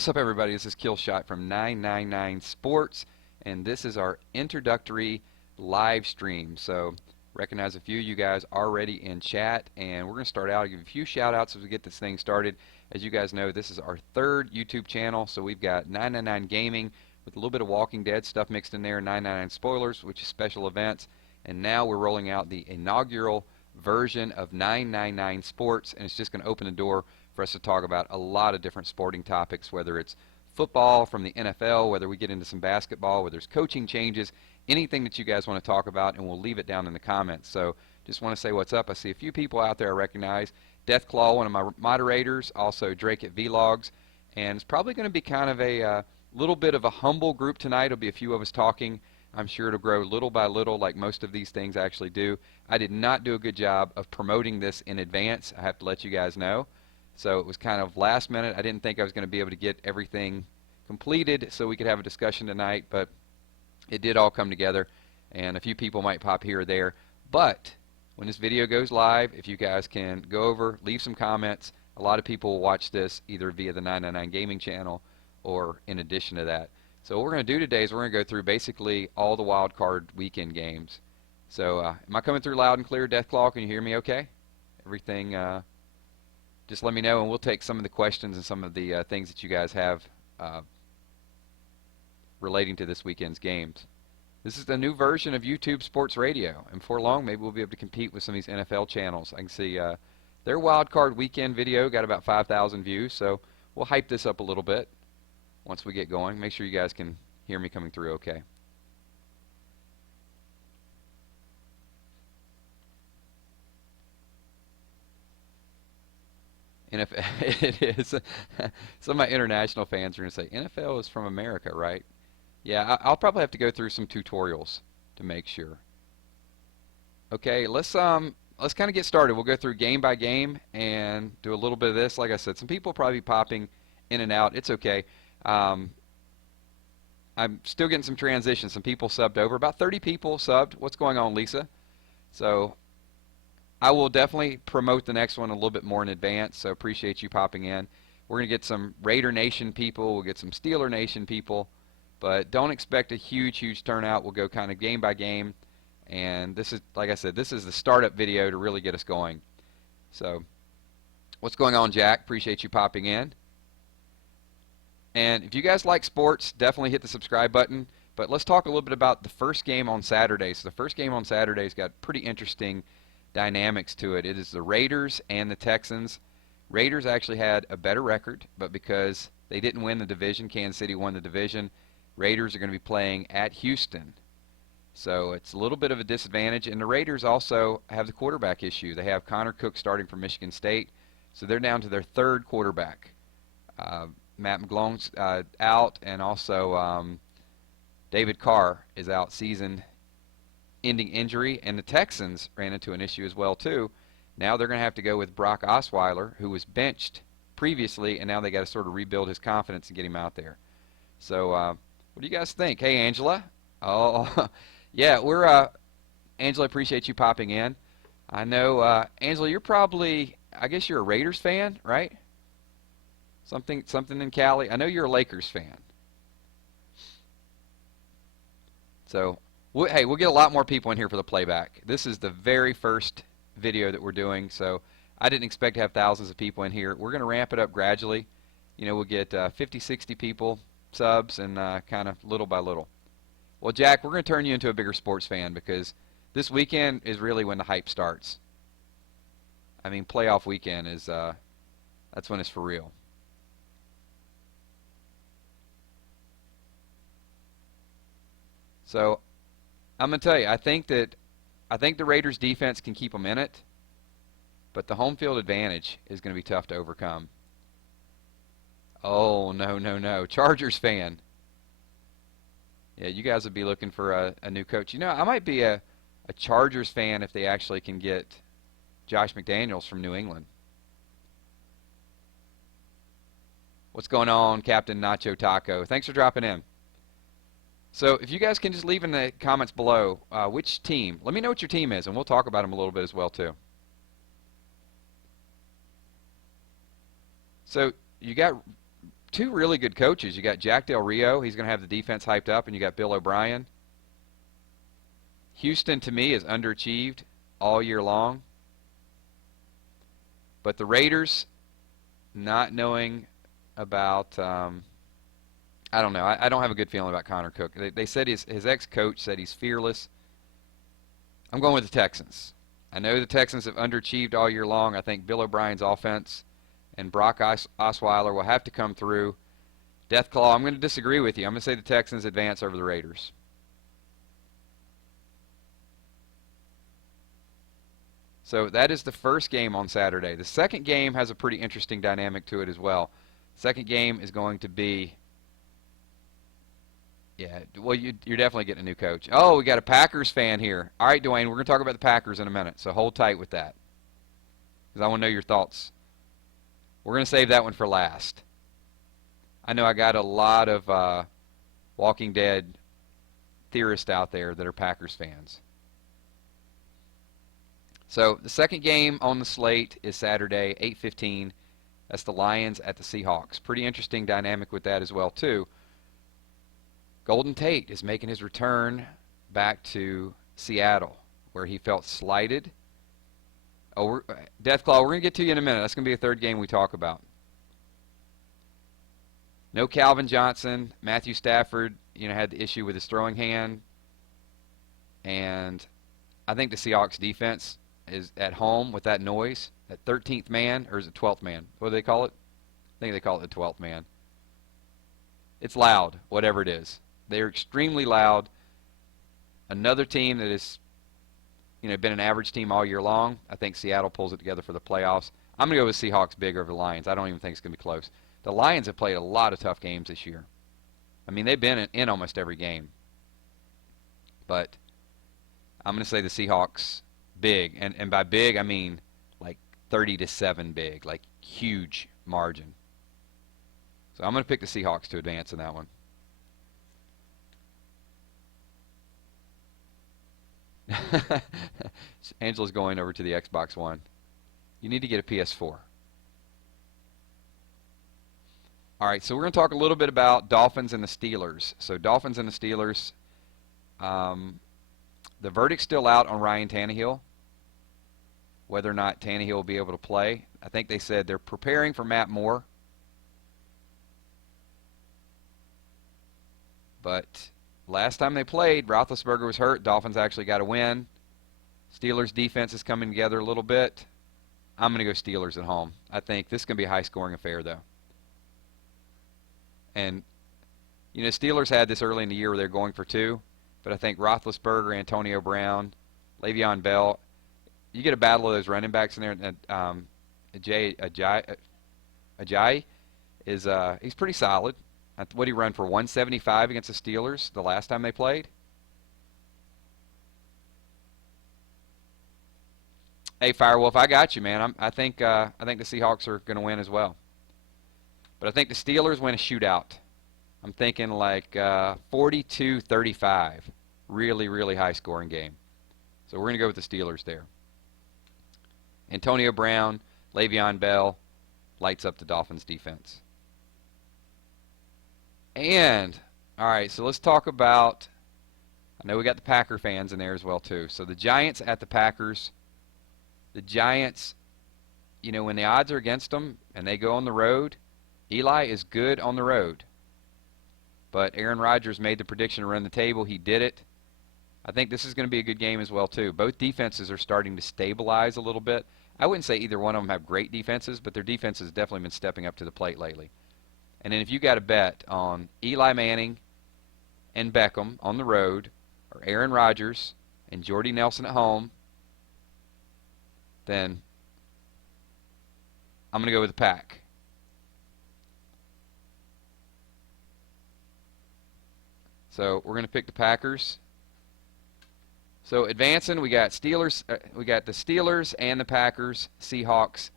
What's up, everybody? This is Killshot from 999 Sports, and this is our introductory live stream. So, recognize a few of you guys already in chat, and we're going to start out. I'll give a few shout outs as we get this thing started. As you guys know, this is our third YouTube channel, so we've got 999 Gaming with a little bit of Walking Dead stuff mixed in there, 999 Spoilers, which is special events, and now we're rolling out the inaugural version of 999 Sports, and it's just going to open the door for us to talk about a lot of different sporting topics, whether it's football from the NFL, whether we get into some basketball, whether there's coaching changes, anything that you guys want to talk about, and we'll leave it down in the comments. So just want to say what's up. I see a few people out there I recognize. Deathclaw, one of my moderators, also Drake at Vlogs, and it's probably going to be kind of a little bit of a humble group tonight. There'll be a few of us talking. I'm sure it'll grow little by little like most of these things actually do. I did not do a good job of promoting this in advance. I have to let you guys know. So it was kind of last minute. I didn't think I was going to be able to get everything completed so we could have a discussion tonight, but it did all come together, and a few people might pop here or there. But when this video goes live, if you guys can go over, leave some comments, a lot of people will watch this either via the 999 Gaming channel or in addition to that. So what we're going to do today is we're going to go through basically all the wild card weekend games. So am I coming through loud and clear, Deathclaw? Can you hear me okay? Everything... just let me know, and we'll take some of the questions and some of the things that you guys have relating to this weekend's games. This is the new version of YouTube Sports Radio, and before long, maybe we'll be able to compete with some of these NFL channels. I can see their Wild Card Weekend video got about 5,000 views, so we'll hype this up a little bit once we get going. Make sure you guys can hear me coming through okay. NFL, it is. Some of my international fans are going to say, NFL is from America, right? Yeah, I'll probably have to go through some tutorials to make sure. Okay, let's kind of get started. We'll go through game by game and do a little bit of this. Like I said, some people will probably be popping in and out. It's okay. I'm still getting some transitions. Some people subbed over. About 30 people subbed. What's going on, Lisa? So I will definitely promote the next one a little bit more in advance, so appreciate you popping in. We're going to get some Raider Nation people, we'll get some Steeler Nation people, but don't expect a huge turnout. We'll go kind of game by game, and this is, like I said, this is the startup video to really get us going. So, what's going on, Jack? Appreciate you popping in. And if you guys like sports, definitely hit the subscribe button, but let's talk a little bit about the first game on Saturday. So the first game on Saturday's got pretty interesting dynamics to it. It is the Raiders and the Texans. Raiders actually had a better record, but because they didn't win the division, Kansas City won the division, Raiders are going to be playing at Houston. So it's a little bit of a disadvantage, and the Raiders also have the quarterback issue. They have Connor Cook starting for Michigan State, so they're down to their third quarterback. Matt McGlone's out, and also David Carr is out season-ending injury, and the Texans ran into an issue as well too. Now they're going to have to go with Brock Osweiler, who was benched previously, and now they got to sort of rebuild his confidence and get him out there. So what do you guys think? Hey, Angela. Oh, yeah, we're Angela, appreciate you popping in. I know, Angela, you're probably, I guess you're a Raiders fan, right? Something in Cali. I know you're a Lakers fan. So hey, we'll get a lot more people in here for the playback. This is the very first video that we're doing, so I didn't expect to have thousands of people in here. We're going to ramp it up gradually. You know, we'll get 50, 60 people, subs, and kind of little by little. Well, Jack, we're going to turn you into a bigger sports fan because this weekend is really when the hype starts. I mean, playoff weekend is, that's when it's for real. So I'm going to tell you, I think the Raiders defense can keep them in it, but the home field advantage is going to be tough to overcome. Oh, no. Chargers fan. Yeah, you guys would be looking for a new coach. You know, I might be a Chargers fan if they actually can get Josh McDaniels from New England. What's going on, Captain Nacho Taco? Thanks for dropping in. So if you guys can just leave in the comments below which team, let me know what your team is, and we'll talk about them a little bit as well too. So you got two really good coaches. You got Jack Del Rio. He's going to have the defense hyped up, and you got Bill O'Brien. Houston, to me, is underachieved all year long. But the Raiders, not knowing about, I don't know. I don't have a good feeling about Connor Cook. They said his ex-coach said he's fearless. I'm going with the Texans. I know the Texans have underachieved all year long. I think Bill O'Brien's offense and Brock Osweiler will have to come through. Deathclaw, I'm going to disagree with you. I'm going to say the Texans advance over the Raiders. So that is the first game on Saturday. The second game has a pretty interesting dynamic to it as well. Second game is going to be, yeah, well, you're definitely getting a new coach. Oh, we got a Packers fan here. All right, Dwayne, we're going to talk about the Packers in a minute, so hold tight with that because I want to know your thoughts. We're going to save that one for last. I know I got a lot of Walking Dead theorists out there that are Packers fans. So the second game on the slate is Saturday, 8:15. That's the Lions at the Seahawks. Pretty interesting dynamic with that as well, too. Golden Tate is making his return back to Seattle, where he felt slighted. Oh, Deathclaw, we're going to get to you in a minute. That's going to be a third game we talk about. No Calvin Johnson. Matthew Stafford, had the issue with his throwing hand. And I think the Seahawks defense is at home with that noise. That 13th man, or is it 12th man? What do they call it? I think they call it the 12th man. It's loud, whatever it is. They're extremely loud. Another team that has, been an average team all year long. I think Seattle pulls it together for the playoffs. I'm going to go with Seahawks big over the Lions. I don't even think it's going to be close. The Lions have played a lot of tough games this year. I mean, they've been in almost every game. But I'm going to say the Seahawks big. And by big, I mean like 30-7 big, like huge margin. So I'm going to pick the Seahawks to advance in that one. Angela's going over to the Xbox One. You need to get a PS4. All right, so we're going to talk a little bit about Dolphins and the Steelers. So Dolphins and the Steelers, the verdict's still out on Ryan Tannehill, whether or not Tannehill will be able to play. I think they said they're preparing for Matt Moore. But last time they played, Roethlisberger was hurt. Dolphins actually got a win. Steelers' defense is coming together a little bit. I'm going to go Steelers at home. I think this is going to be a high-scoring affair, though. And, Steelers had this early in the year where they're going for two. But I think Roethlisberger, Antonio Brown, Le'Veon Bell, you get a battle of those running backs in there. And Ajayi is he's pretty solid. What did he run for, 175 against the Steelers the last time they played? Hey, Firewolf, I got you, man. I think the Seahawks are going to win as well. But I think the Steelers win a shootout. I'm thinking like 42-35. Really, really high-scoring game. So we're going to go with the Steelers there. Antonio Brown, Le'Veon Bell lights up the Dolphins' defense. And, all right, so let's talk about, I know we got the Packer fans in there as well, too. So the Giants at the Packers. The Giants, when the odds are against them and they go on the road, Eli is good on the road. But Aaron Rodgers made the prediction to run the table. He did it. I think this is going to be a good game as well, too. Both defenses are starting to stabilize a little bit. I wouldn't say either one of them have great defenses, but their defense has definitely been stepping up to the plate lately. And then if you got a bet on Eli Manning and Beckham on the road, or Aaron Rodgers and Jordy Nelson at home, then I'm going to go with the Pack. So we're going to pick the Packers. So advancing, we got Steelers. We got the Steelers and the Packers, Seahawks,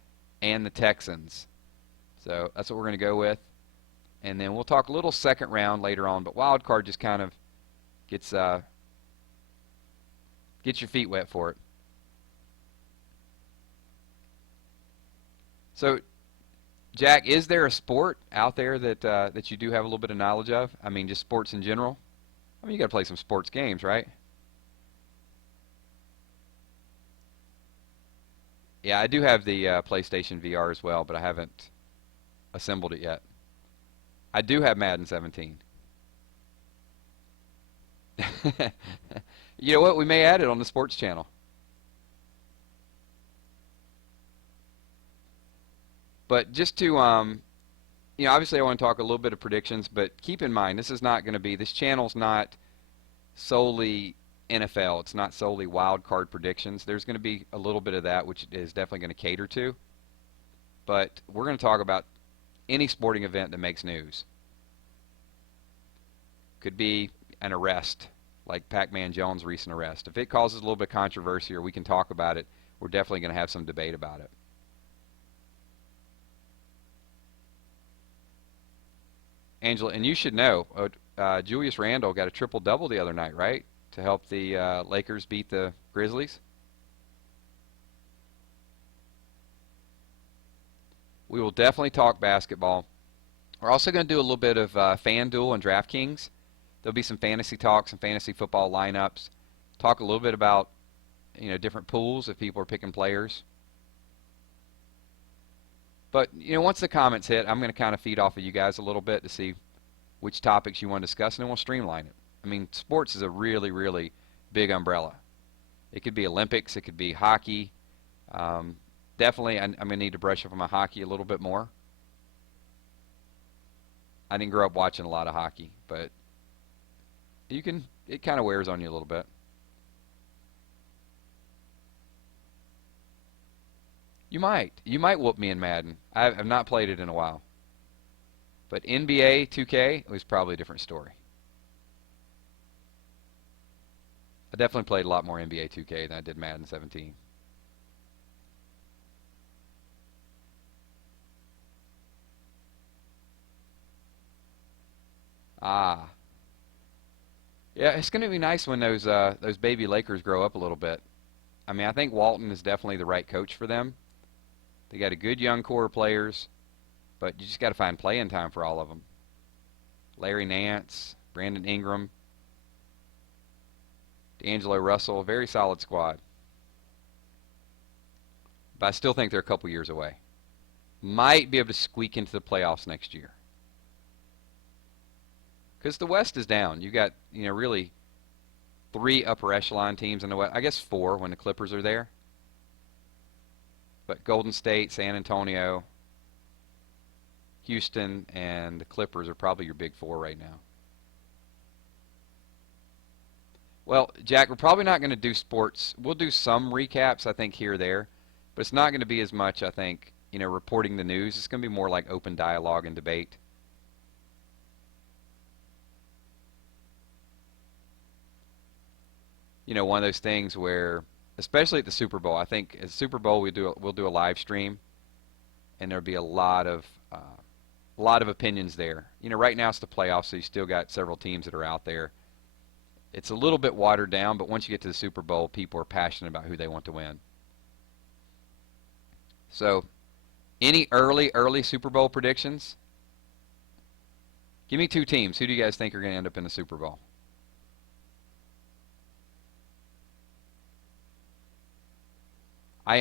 and the Texans. So that's what we're going to go with. And then we'll talk a little second round later on, but wild card just kind of gets your feet wet for it. So Jack, is there a sport out there that you do have a little bit of knowledge of? I mean, just sports in general. I mean, you got to play some sports games, right? Yeah, I do have the PlayStation VR as well, but I haven't assembled it yet. I do have Madden 17. You know what? We may add it on the sports channel. But just to obviously I want to talk a little bit of predictions, but keep in mind this is not going to be this channel's not solely NFL. It's not solely wild card predictions. There's going to be a little bit of that, which is definitely going to cater to. But we're going to talk about any sporting event that makes news. Could be an arrest, like Pac-Man Jones' recent arrest. If it causes a little bit of controversy or we can talk about it, we're definitely going to have some debate about it. Angela, and you should know, Julius Randle got a triple-double the other night, right? To help the Lakers beat the Grizzlies. We will definitely talk basketball. We're also going to do a little bit of FanDuel and DraftKings. There'll be some fantasy talk, some fantasy football lineups. Talk a little bit about different pools if people are picking players. But once the comments hit, I'm going to kind of feed off of you guys a little bit to see which topics you want to discuss, and then we'll streamline it. I mean, sports is a really, really big umbrella. It could be Olympics, it could be hockey. Definitely, I'm going to need to brush up on my hockey a little bit more. I didn't grow up watching a lot of hockey, but it kind of wears on you a little bit. You might whoop me in Madden. I've not played it in a while. But NBA 2K was probably a different story. I definitely played a lot more NBA 2K than I did Madden 17. Ah, yeah, it's going to be nice when those baby Lakers grow up a little bit. I mean, I think Walton is definitely the right coach for them. They got a good young core of players, but you just got to find playing time for all of them. Larry Nance, Brandon Ingram, D'Angelo Russell, a very solid squad. But I still think they're a couple years away. Might be able to squeak into the playoffs next year. Because the West is down. You got, really three upper echelon teams in the West. I guess four when the Clippers are there. But Golden State, San Antonio, Houston, and the Clippers are probably your big four right now. Well, Jack, we're probably not going to do sports. We'll do some recaps, I think, here or there. But it's not going to be as much, I think, reporting the news. It's going to be more like open dialogue and debate. One of those things where, especially at the Super Bowl, I think at the Super Bowl we'll do a live stream, and there'll be a lot of opinions there. Right now it's the playoffs, so you still got several teams that are out there. It's a little bit watered down, but once you get to the Super Bowl, people are passionate about who they want to win. So, any early Super Bowl predictions? Give me two teams. Who do you guys think are going to end up in the Super Bowl? I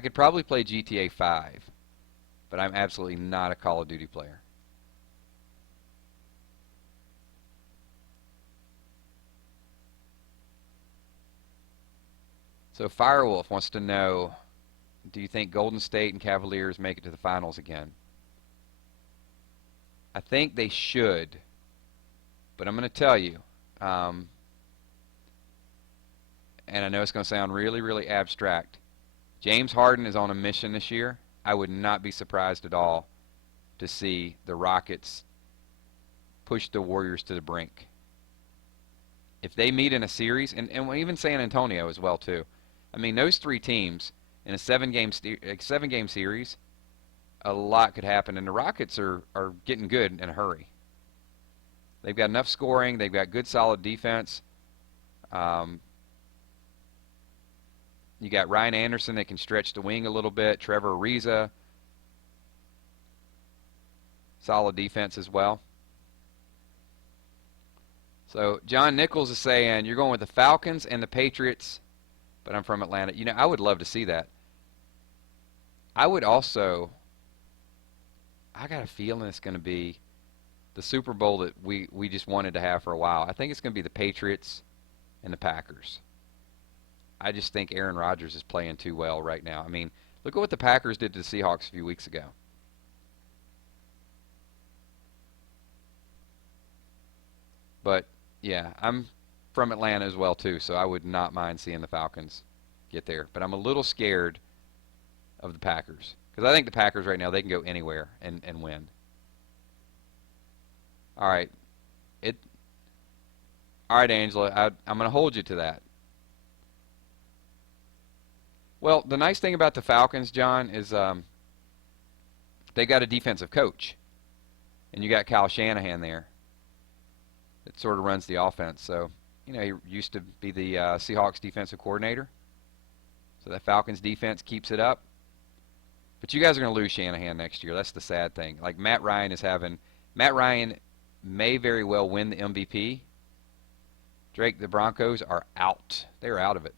could probably play GTA 5, but I'm absolutely not a Call of Duty player. So Firewolf wants to know, do you think Golden State and Cavaliers make it to the finals again? I think they should, but I'm going to tell you, and I know it's going to sound really, really abstract. James Harden is on a mission this year. I would not be surprised at all to see the Rockets push the Warriors to the brink. If they meet in a series, and even San Antonio as well too. I mean, those three teams in a seven-game series, a lot could happen, and the Rockets are getting good in a hurry. They've got enough scoring. They've got good, solid defense. You got Ryan Anderson that can stretch the wing a little bit. Trevor Ariza. Solid defense as well. So John Nichols is saying you're going with the Falcons and the Patriots, but I'm from Atlanta. You know, I would love to see that. I would also, I got a feeling it's going to be the Super Bowl that we just wanted to have for a while. I think it's going to be the Patriots and the Packers. I just think Aaron Rodgers is playing too well right now. I mean, look at what the Packers did to the Seahawks a few weeks ago. But, yeah, I'm from Atlanta as well, too, so I would not mind seeing the Falcons get there. But I'm a little scared of the Packers because I think the Packers right now, they can go anywhere and win. All right. All right, Angela, I'm going to hold you to that. Well, the nice thing about the Falcons, John, is they got a defensive coach, and you got Kyle Shanahan there that sort of runs the offense. So, you know, he used to be the Seahawks defensive coordinator. So that Falcons defense keeps it up. But you guys are going to lose Shanahan next year. That's the sad thing. Like Matt Ryan may very well win the MVP. Drake, the Broncos are out. They're out of it.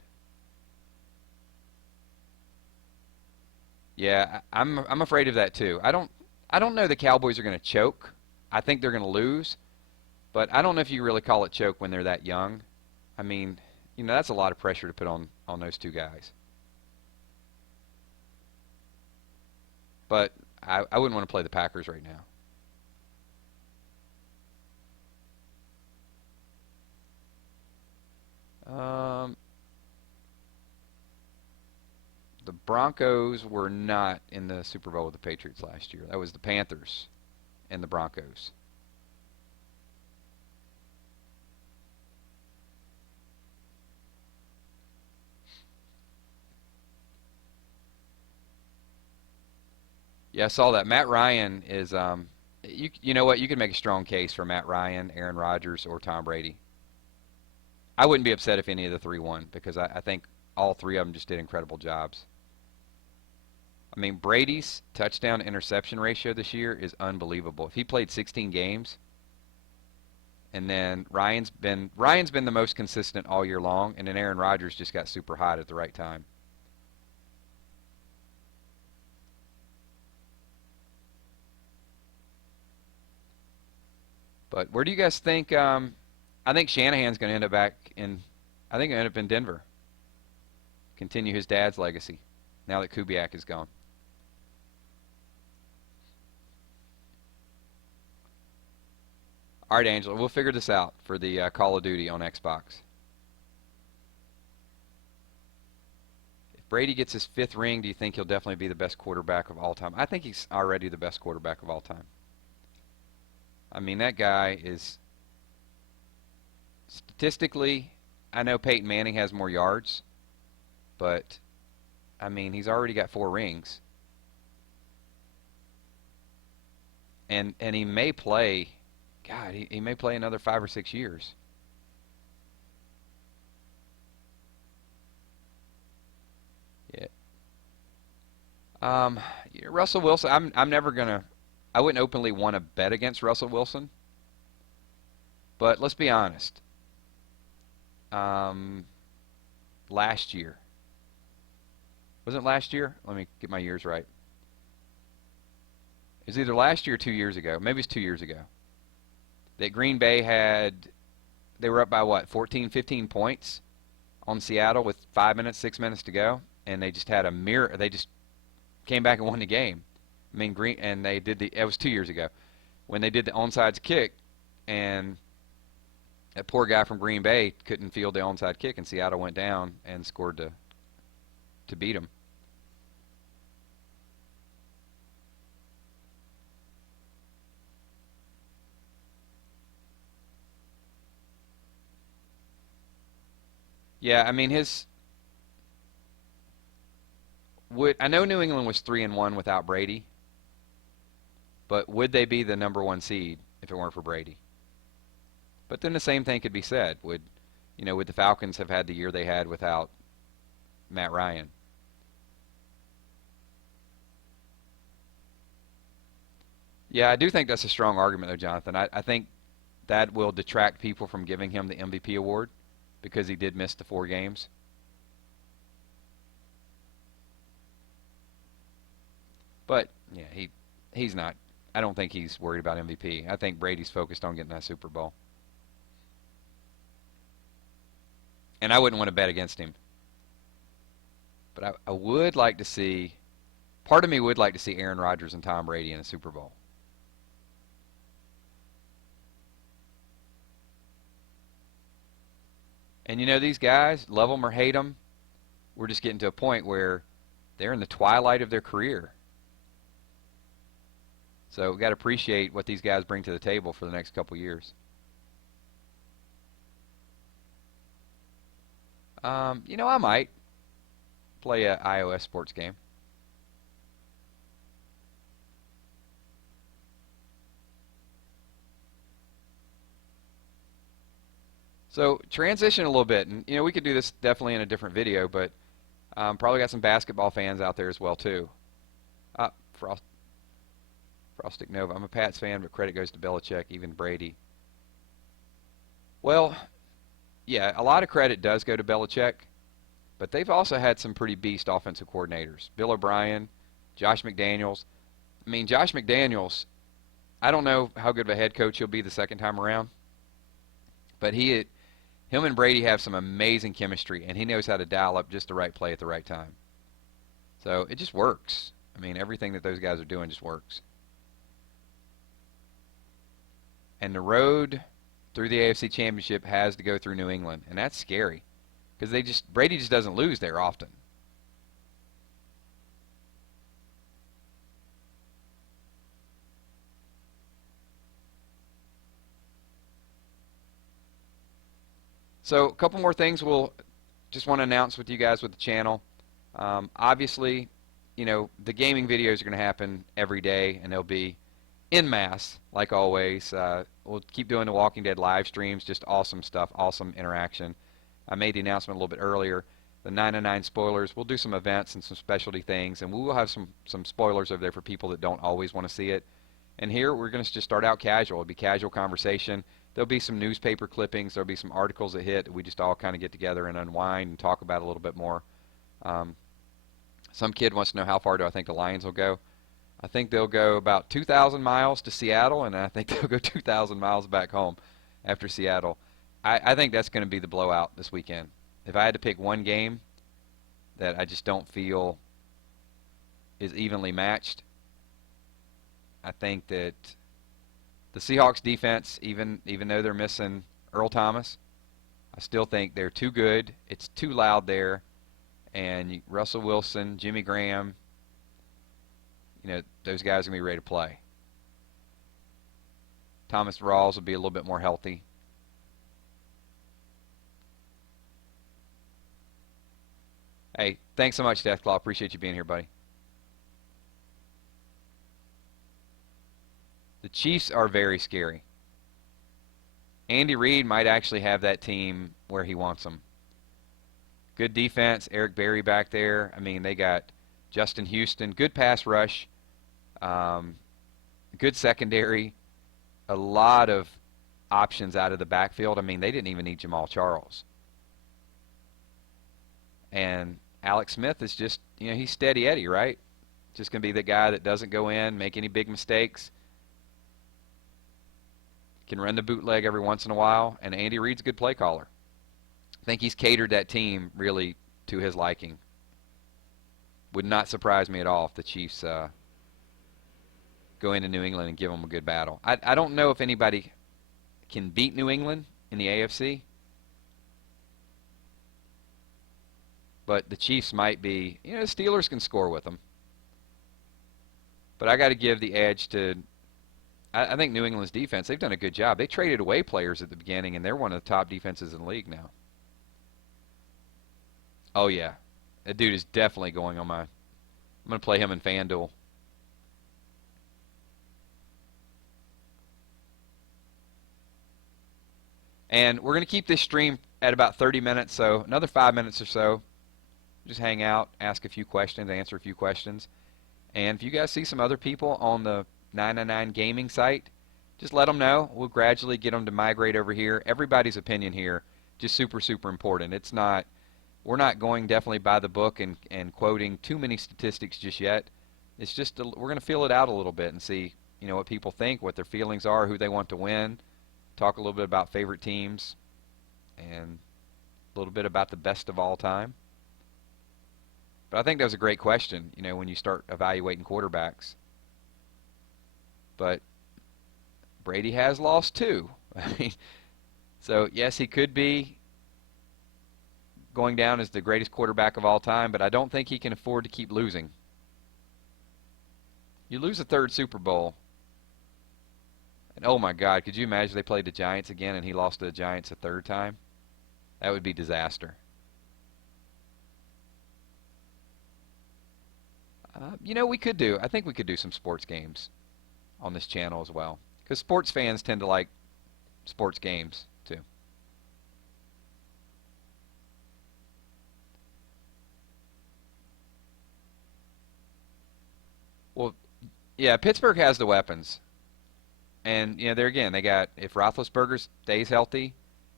Yeah, I'm afraid of that too. I don't know the Cowboys are going to choke. I think they're going to lose, but I don't know if you really call it choke when they're that young. I mean, you know, that's a lot of pressure to put on those two guys. But I wouldn't want to play the Packers right now. The Broncos were not in the Super Bowl with the Patriots last year. That was the Panthers and the Broncos. Yeah, I saw that. Matt Ryan is you know what? You could make a strong case for Matt Ryan, Aaron Rodgers, or Tom Brady. I wouldn't be upset if any of the three won because I think all three of them just did incredible jobs. I mean, Brady's touchdown interception ratio this year is unbelievable. If he played 16 games, and then Ryan's been the most consistent all year long, and then Aaron Rodgers just got super hot at the right time. But where do you guys think? I think Shanahan's going to end up back in. I think he'll end up in Denver. Continue his dad's legacy. Now that Kubiak is gone. All right, Angela, we'll figure this out for the Call of Duty on Xbox. If Brady gets his 5th ring, do you think he'll definitely be the best quarterback of all time? I think he's already the best quarterback of all time. I mean, that guy is statistically, I know Peyton Manning has more yards, but I mean, he's already got 4 rings. And he may play, God, he may play another 5 or 6 years. Yeah. Yeah, Russell Wilson, I'm never gonna, I wouldn't openly want to bet against Russell Wilson, but let's be honest. Um, Last year, wasn't it last year? Let me get my years right. It was either last year or 2 years ago. Maybe it's 2 years ago. That Green Bay they were up by what, 14, 15 points on Seattle with 5 minutes, 6 minutes to go, and they just had a mirror. They just came back and won the game. I mean, it was 2 years ago when they did the onside kick, and that poor guy from Green Bay couldn't field the onside kick, and Seattle went down and scored to beat them. Yeah, I mean I know New England was 3-1 without Brady, but would they be the number 1 seed if it weren't for Brady? But then the same thing could be said. Would the Falcons have had the year they had without Matt Ryan? Yeah, I do think that's a strong argument, though, Jonathan. I think that will detract people from giving him the MVP award because he did miss the 4 games. But yeah, he's not. I don't think he's worried about MVP. I think Brady's focused on getting that Super Bowl, and I wouldn't want to bet against him. But I would like to see. Part of me would like to see Aaron Rodgers and Tom Brady in a Super Bowl. And you know these guys, love them or hate them, we're just getting to a point where they're in the twilight of their career. So we've got to appreciate what these guys bring to the table for the next couple years. I might play a iOS sports game. So transition a little bit, and we could do this definitely in a different video, but probably got some basketball fans out there as well too. Uh, Frost, Frostic Nova. I'm a Pats fan, but credit goes to Belichick, even Brady. Well, yeah, a lot of credit does go to Belichick, but they've also had some pretty beast offensive coordinators. Bill O'Brien, Josh McDaniels. I mean, Josh McDaniels, I don't know how good of a head coach he'll be the second time around, but him and Brady have some amazing chemistry, and he knows how to dial up just the right play at the right time. So it just works. I mean, everything that those guys are doing just works. And the road through the AFC Championship has to go through New England, and that's scary because Brady just doesn't lose there often. So a couple more things we'll just want to announce with you guys with the channel. Obviously, the gaming videos are going to happen every day, and they'll be en masse, like always. We'll keep doing the Walking Dead live streams, just awesome stuff, awesome interaction. I made the announcement a little bit earlier. The 909 spoilers, we'll do some events and some specialty things, and we will have some spoilers over there for people that don't always want to see it. And here we're going to just start out casual. It'll be casual conversation. There'll be some newspaper clippings. There'll be some articles that hit. We just all kind of get together and unwind and talk about it a little bit more. Some kid wants to know how far do I think the Lions will go. I think they'll go about 2,000 miles to Seattle, and I think they'll go 2,000 miles back home after Seattle. I think that's going to be the blowout this weekend. If I had to pick one game that I just don't feel is evenly matched, I think that the Seahawks defense, even though they're missing Earl Thomas, I still think they're too good. It's too loud there. And Russell Wilson, Jimmy Graham, those guys are going to be ready to play. Thomas Rawls will be a little bit more healthy. Hey, thanks so much, Deathclaw. Appreciate you being here, buddy. The Chiefs are very scary. Andy Reid might actually have that team where he wants them. Good defense, Eric Berry back there. I mean, they got Justin Houston, good pass rush, good secondary, a lot of options out of the backfield. I mean, they didn't even need Jamal Charles. And Alex Smith is just, he's steady Eddie, right? Just going to be the guy that doesn't go in, make any big mistakes. Can run the bootleg every once in a while, and Andy Reid's a good play caller. I think he's catered that team really to his liking. Would not surprise me at all if the Chiefs go into New England and give them a good battle. I don't know if anybody can beat New England in the AFC, but the Chiefs might be. The Steelers can score with them. But I got to give the edge to, I think New England's defense, they've done a good job. They traded away players at the beginning, and they're one of the top defenses in the league now. Oh, yeah. That dude is definitely going on my, I'm going to play him in FanDuel. And we're going to keep this stream at about 30 minutes, so another 5 minutes or so. Just hang out, ask a few questions, answer a few questions. And if you guys see some other people on the 999 gaming site, just let them know. We'll gradually get them to migrate over here. Everybody's opinion here, just super, super important. It's not, we're not going definitely by the book and quoting too many statistics just yet. It's just, we're going to feel it out a little bit and see, what people think, what their feelings are, who they want to win, talk a little bit about favorite teams, and a little bit about the best of all time. But I think that was a great question, when you start evaluating quarterbacks. But Brady has lost too. I mean, so yes, he could be going down as the greatest quarterback of all time, but I don't think he can afford to keep losing. You lose a third Super Bowl, and oh my God, could you imagine they played the Giants again and he lost to the Giants a third time? That would be disaster. I think we could do some sports games on this channel as well, because sports fans tend to like sports games too. Well, yeah, Pittsburgh has the weapons, and there again, they got, if Roethlisberger stays healthy,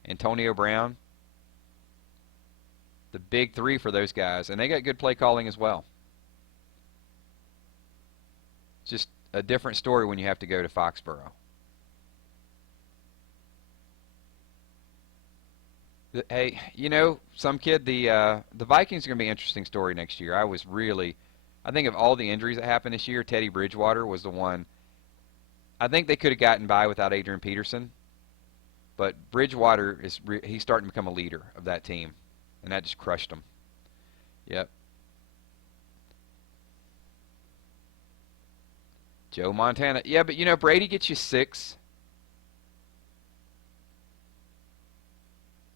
Antonio Brown, the big three for those guys, and they got good play calling as well. Just a different story when you have to go to Foxborough. Hey, some kid, the Vikings are going to be an interesting story next year. I think of all the injuries that happened this year, Teddy Bridgewater was the one. I think they could have gotten by without Adrian Peterson, but Bridgewater he's starting to become a leader of that team, and that just crushed them. Yep. Joe Montana. Yeah, but Brady gets you 6.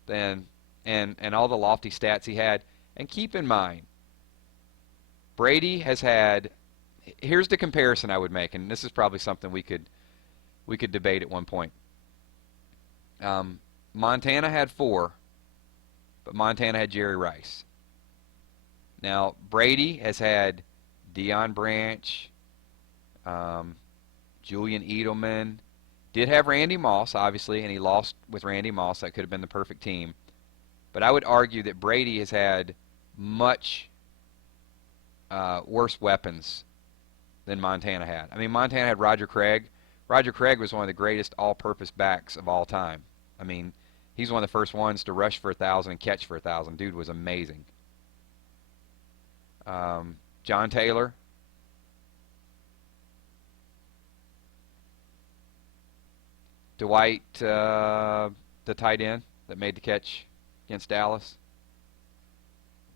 Then and all the lofty stats he had. And keep in mind, Brady has had, here's the comparison I would make, and this is probably something we could debate at one point. Montana had 4, but Montana had Jerry Rice. Now, Brady has had Deion Branch, Julian Edelman, did have Randy Moss, obviously, and he lost with Randy Moss. That could have been the perfect team. But I would argue that Brady has had much worse weapons than Montana had. I mean, Montana had Roger Craig. Roger Craig was one of the greatest all-purpose backs of all time. I mean, he's one of the first ones to rush for 1,000 and catch for 1,000. Dude was amazing. John Taylor. Dwight, the tight end that made the catch against Dallas.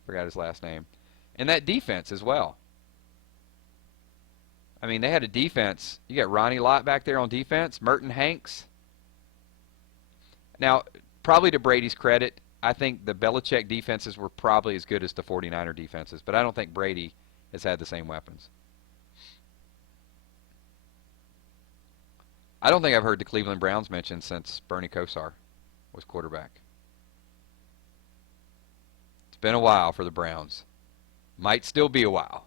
Forgot his last name. And that defense as well. I mean, they had a defense. You got Ronnie Lott back there on defense, Merton Hanks. Now, probably to Brady's credit, I think the Belichick defenses were probably as good as the 49er defenses, but I don't think Brady has had the same weapons. I don't think I've heard the Cleveland Browns mentioned since Bernie Kosar was quarterback. It's been a while for the Browns. Might still be a while.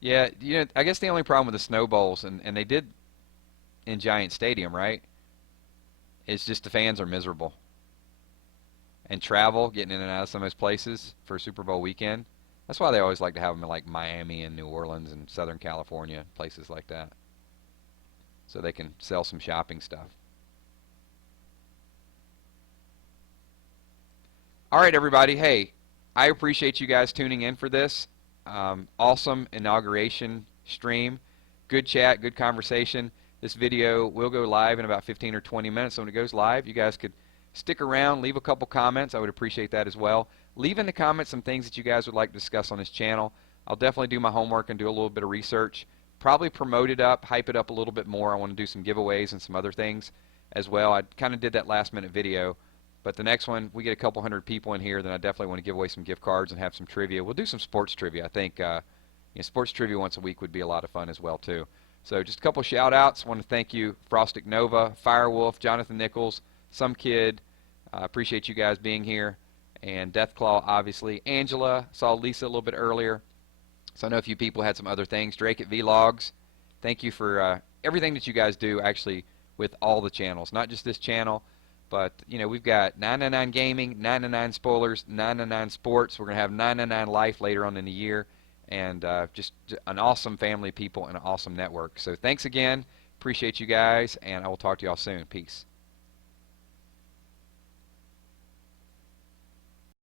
Yeah, I guess the only problem with the Snow Bowls, and they did in Giant Stadium, right? It's just the fans are miserable. And travel, getting in and out of some of those places for Super Bowl weekend. That's why they always like to have them in like Miami and New Orleans and Southern California, places like that. So they can sell some shopping stuff. All right, everybody. Hey, I appreciate you guys tuning in for this. Awesome inauguration stream. Good chat, good conversation. This video will go live in about 15 or 20 minutes. So when it goes live, you guys could stick around, leave a couple comments. I would appreciate that as well. Leave in the comments some things that you guys would like to discuss on this channel. I'll definitely do my homework and do a little bit of research. Probably promote it up, hype it up a little bit more. I want to do some giveaways and some other things as well. I kind of did that last minute video. But the next one, we get a couple hundred people in here, then I definitely want to give away some gift cards and have some trivia. We'll do some sports trivia. I think sports trivia once a week would be a lot of fun as well, too. So just a couple shout-outs. I want to thank you, Frostic Nova, Firewolf, Jonathan Nichols, Some Kid, I appreciate you guys being here. And Deathclaw, obviously. Angela, saw Lisa a little bit earlier. So I know a few people had some other things. Drake at Vlogs, thank you for everything that you guys do, actually, with all the channels. Not just this channel, but, you know, we've got 999 Gaming, 999 Spoilers, 999 Sports. We're going to have 999 Life later on in the year. And just an awesome family of people and an awesome network. So thanks again. Appreciate you guys, and I will talk to y'all soon. Peace.